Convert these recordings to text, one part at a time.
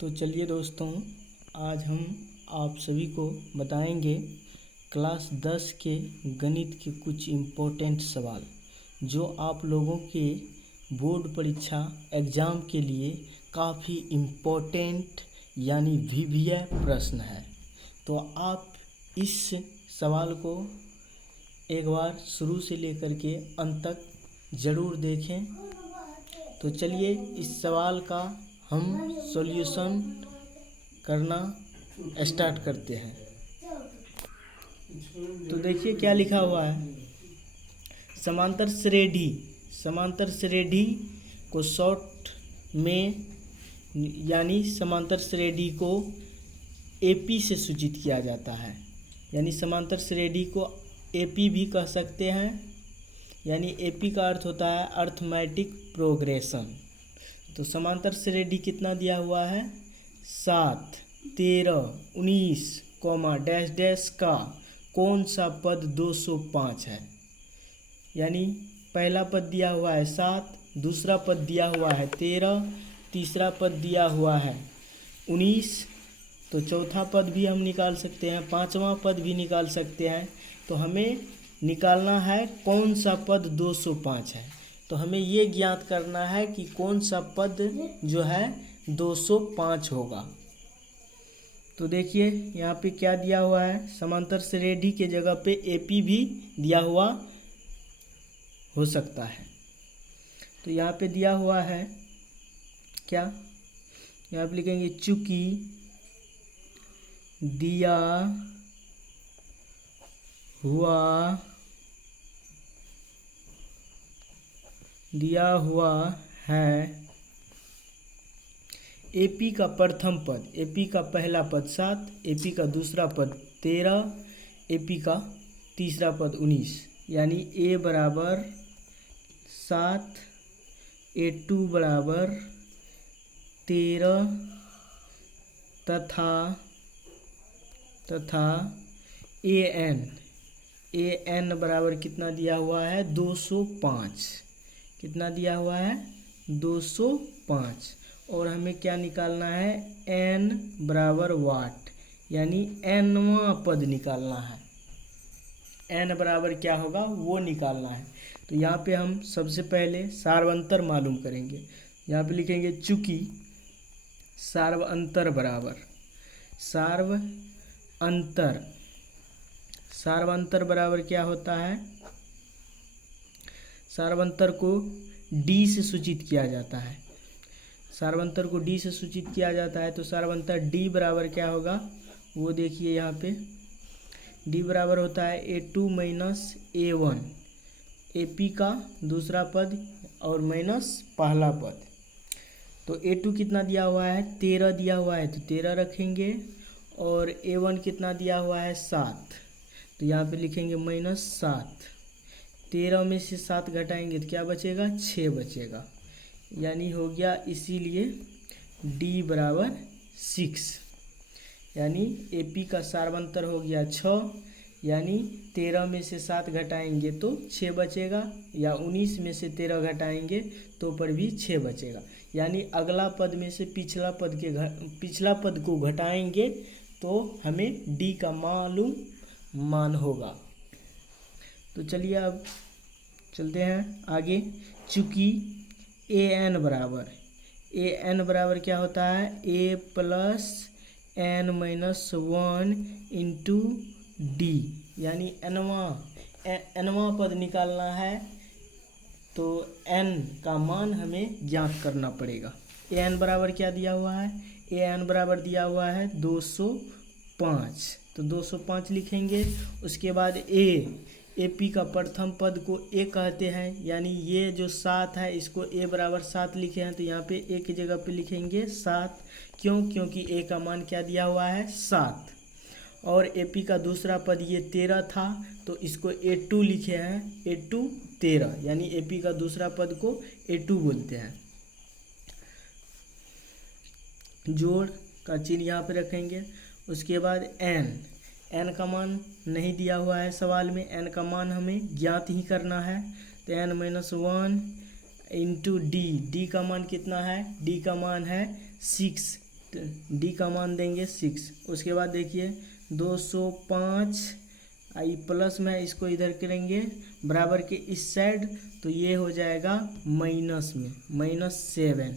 तो चलिए दोस्तों, आज हम आप सभी को बताएंगे क्लास 10 के गणित के कुछ इम्पोर्टेंट सवाल जो आप लोगों के बोर्ड परीक्षा एग्ज़ाम के लिए काफ़ी इम्पोर्टेंट यानी वीवीआई प्रश्न है। तो आप इस सवाल को एक बार शुरू से लेकर के अंत तक ज़रूर देखें। तो चलिए इस सवाल का हम सॉल्यूशन करना स्टार्ट करते हैं। तो देखिए क्या लिखा हुआ है। समांतर श्रेणी को शॉर्ट में यानी समांतर श्रेणी को एपी से सूचित किया जाता है। यानी समांतर श्रेणी को एपी भी कह सकते हैं। यानी एपी का अर्थ होता है अर्थमेटिक प्रोग्रेशन। तो समांतर श्रेणी कितना दिया हुआ है 7, 13, 19, डैश डैश का कौन सा पद 205 है। यानी पहला पद दिया हुआ है 7, दूसरा पद दिया हुआ है 13, तीसरा पद दिया हुआ है 19। तो चौथा पद भी हम निकाल सकते हैं, पांचवा पद भी निकाल सकते हैं। तो हमें निकालना है कौन सा पद 205 है। तो हमें ये ज्ञात करना है कि कौन सा पद जो है 205 होगा। तो देखिए यहाँ पे क्या दिया हुआ है, समांतर श्रेणी के जगह पे एपी भी दिया हुआ हो सकता है। तो यहाँ पे दिया हुआ है क्या, यहाँ पे लिखेंगे चूंकि दिया हुआ है एपी का प्रथम पद, एपी का पहला पद 7, एपी का दूसरा पद 13, एपी का तीसरा पद 19। यानी ए बराबर 7, A2 बराबर 13 तथा AN बराबर कितना दिया हुआ है 205। कितना दिया हुआ है 205। और हमें क्या निकालना है n बराबर वाट, यानी nवां पद निकालना है। n बराबर क्या होगा वो निकालना है। तो यहाँ पे हम सबसे पहले सार्वंतर मालूम करेंगे। यहाँ पे लिखेंगे चूंकि सार्वंतर बराबर क्या होता है, सार्वंतर को d से सूचित किया जाता है। सार्वंतर को d से सूचित किया जाता है। तो सार्वंतर d बराबर क्या होगा वो देखिए, यहाँ पे d बराबर होता है A2 माइनस A1, AP का दूसरा पद और माइनस पहला पद। तो A2 कितना दिया हुआ है 13 दिया हुआ है, तो 13 रखेंगे। और A1 कितना दिया हुआ है 7, तो यहाँ पे लिखेंगे माइनस 7। 13 में से 7 घटाएंगे तो क्या बचेगा 6 बचेगा। यानी हो गया, इसीलिए d बराबर 6। यानी AP का सार्वंतर हो गया 6। यानी 13 में से 7 घटाएंगे तो 6 बचेगा, या 19 में से 13 घटाएंगे तो पर भी 6 बचेगा। यानी अगला पद में से पिछला पद को घटाएंगे तो हमें d का मान होगा। तो चलिए अब चलते हैं आगे। चूँकि AN बराबर क्या होता है A plus N minus 1 into D. यानी nवां पद निकालना है, तो n का मान हमें ज्ञात करना पड़ेगा। AN बराबर क्या दिया हुआ है, AN बराबर दिया हुआ है 205। तो 205 लिखेंगे। उसके बाद AP का प्रथम पद को A कहते हैं। यानी ये जो 7 है इसको A बराबर 7 लिखे हैं, तो यहाँ पे A की जगह पे लिखेंगे 7। क्यों? क्योंकि A का मान क्या दिया हुआ है 7। और AP का दूसरा पद ये 13 था, तो इसको A2 लिखे हैं, A2 13। यानी AP का दूसरा पद को A2 बोलते हैं। जोड़ का चिन्ह यहाँ पे रखेंगे। उसके बाद n का मान नहीं दिया हुआ है सवाल में, n का मान हमें ज्ञात ही करना है। तो n माइनस 1 इंटू डी का मान कितना है, d का मान है 6। डी का मान देंगे 6। उसके बाद देखिए 205 आई प्लस में इसको इधर करेंगे बराबर के इस साइड, तो ये हो जाएगा माइनस में -7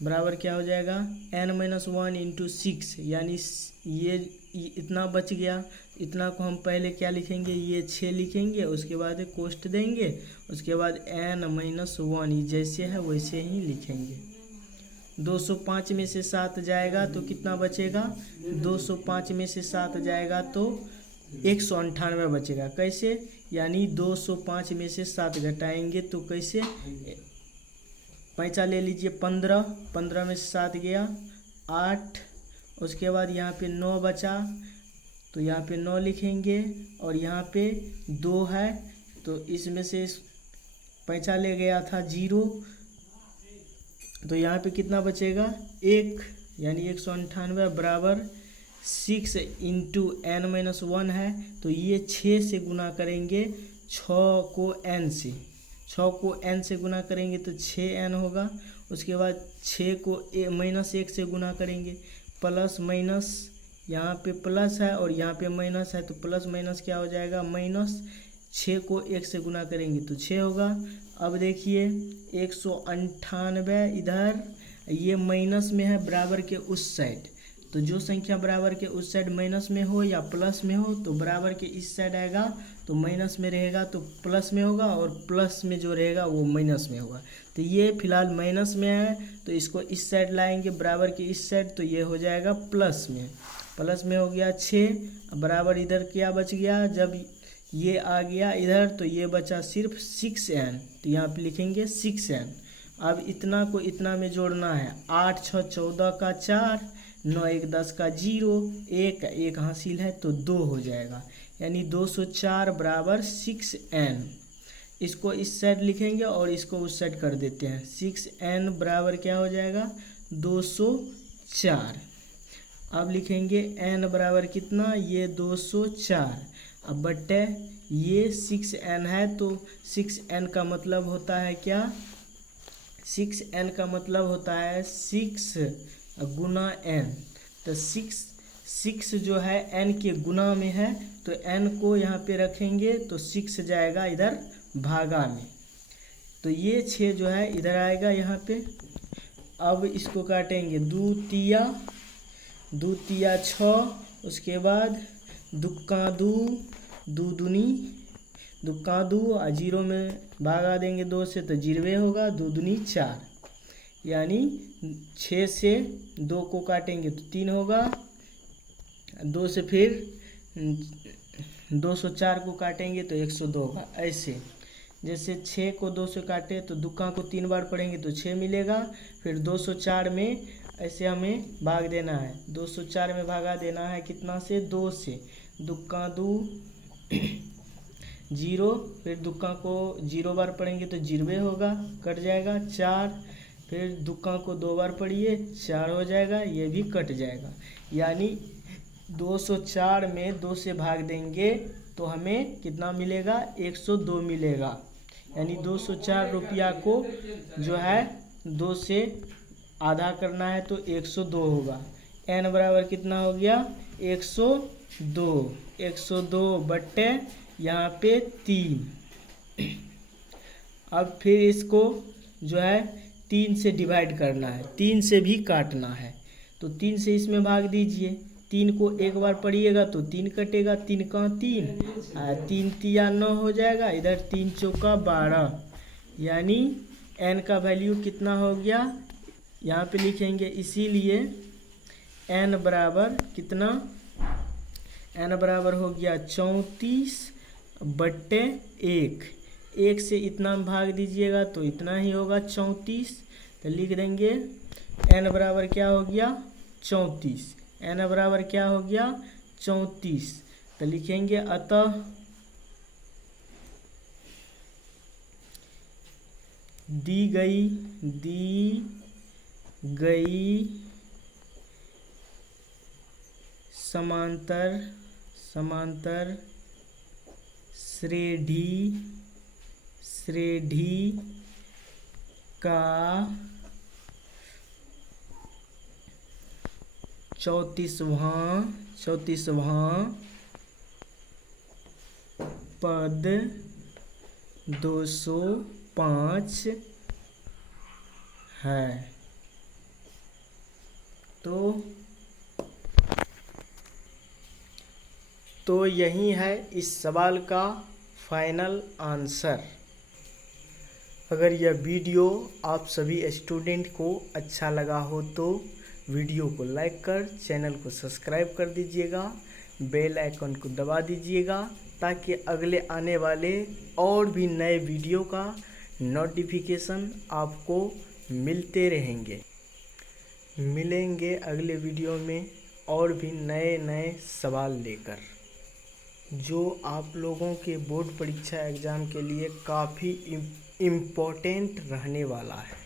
बराबर क्या हो जाएगा n-1 इंटू 6, यानी ये इतना बच गया। इतना को हम पहले क्या लिखेंगे, ये 6 लिखेंगे, उसके बाद कोष्ट देंगे, उसके बाद n-1 जैसे है वैसे ही लिखेंगे। 205 में से 7 जाएगा तो कितना बचेगा, 205 में से 7 जाएगा तो 198 बचेगा। कैसे, यानी 205 में से 7 घटाएंगे तो कैसे, पैंचा ले लीजिए 15 में से 7 गया 8, उसके बाद यहाँ पे 9 बचा तो यहाँ पे 9 लिखेंगे, और यहाँ पे 2 है तो इसमें से पैंचा ले गया था 0, तो यहाँ पे कितना बचेगा 1, यानी 198 बराबर 6 इंटू n-1 है, तो ये 6 से गुना करेंगे, 6 को n से गुना करेंगे तो 6n होगा। उसके बाद 6 को -1 से गुना करेंगे, प्लस माइनस, यहाँ पे प्लस है और यहाँ पे माइनस है, तो प्लस माइनस क्या हो जाएगा माइनस। 6 को 1 से गुना करेंगे तो 6 होगा। अब देखिए 198 इधर, ये माइनस में है बराबर के उस साइड, तो जो संख्या बराबर के उस साइड माइनस में हो या प्लस में हो तो बराबर के इस साइड आएगा, तो माइनस में रहेगा तो प्लस में होगा, और प्लस में जो रहेगा वो माइनस में होगा। तो ये फिलहाल माइनस में है तो इसको इस साइड लाएंगे बराबर के इस साइड, तो ये हो जाएगा प्लस में हो गया 6 बराबर। इधर क्या बच गया, जब ये आ गया इधर तो ये बचा सिर्फ 6n, तो यहाँ पे लिखेंगे 6n। अब इतना को इतना में जोड़ना है, 8 6 14 का 4, 9 1 10 का 0, 1 हासिल है तो 2 हो जाएगा, यानी 204 बराबर 6n। इसको इस साइड लिखेंगे और इसको उस साइड कर देते हैं, 6n बराबर क्या हो जाएगा 204। अब लिखेंगे n बराबर कितना, ये 204, अब बट्टे ये 6n है तो 6n का मतलब होता है क्या, 6n का मतलब होता है 6 गुना n, तो 6 जो है n के गुना में है, तो n को यहाँ पे रखेंगे तो 6 जाएगा इधर भागा में, तो ये 6 जो है इधर आएगा यहाँ पे। अब इसको काटेंगे, 2 तिया 6, उसके बाद दुक्का 2, 2 दूनी दुक्का 2, और 0 में भागा देंगे 2 से तो 0 होगा, 2 दूनी 4, यानी 6 से 2 को काटेंगे तो 3 होगा, 2 से फिर 204 को काटेंगे तो 102 होगा। ऐसे जैसे 6 को 2 से काटे तो दुक्का को 3 बार पढ़ेंगे तो 6 मिलेगा, फिर 204 में ऐसे हमें भाग देना है, 204 में भागा देना है कितना से, 2 से, दुक्का 2 0, फिर दुक्का को 0 बार पढ़ेंगे तो 0 होगा, कट जाएगा, 4, फिर दुक्का को 2 बार पढ़िए 4 हो जाएगा, ये भी कट जाएगा। यानी 204 में 2 से भाग देंगे तो हमें कितना मिलेगा, 102 मिलेगा, यानी 204 रुपया को जो है 2 से आधा करना है तो 102 होगा। n बराबर कितना हो गया, 102 बट्टे यहाँ पे 3। अब फिर इसको जो है 3 से डिवाइड करना है, 3 से भी काटना है, तो 3 से इसमें भाग दीजिए, 3 को 1 बार पढ़िएगा तो 3 कटेगा, 3 का 3, 3 तिया 9 हो जाएगा, इधर 3 चौका 12, यानी n का वैल्यू कितना हो गया, यहाँ पे लिखेंगे, इसीलिए n बराबर कितना, n बराबर हो गया 34 बट्टे 1 से इतना में भाग दीजिएगा तो इतना ही होगा 34, तो लिख देंगे n बराबर क्या हो गया 34, n बराबर क्या हो गया 34, तो लिखेंगे अतः दी गई समांतर श्रेढ़ी का 34वां पद 205 है। तो यही है इस सवाल का फाइनल आंसर। अगर यह वीडियो आप सभी स्टूडेंट को अच्छा लगा हो तो वीडियो को लाइक कर चैनल को सब्सक्राइब कर दीजिएगा, बेल आइकन को दबा दीजिएगा ताकि अगले आने वाले और भी नए वीडियो का नोटिफिकेशन आपको मिलते रहेंगे। मिलेंगे अगले वीडियो में और भी नए नए सवाल लेकर, जो आप लोगों के बोर्ड परीक्षा एग्ज़ाम के लिए काफ़ी इम्पोर्टेंट रहने वाला है।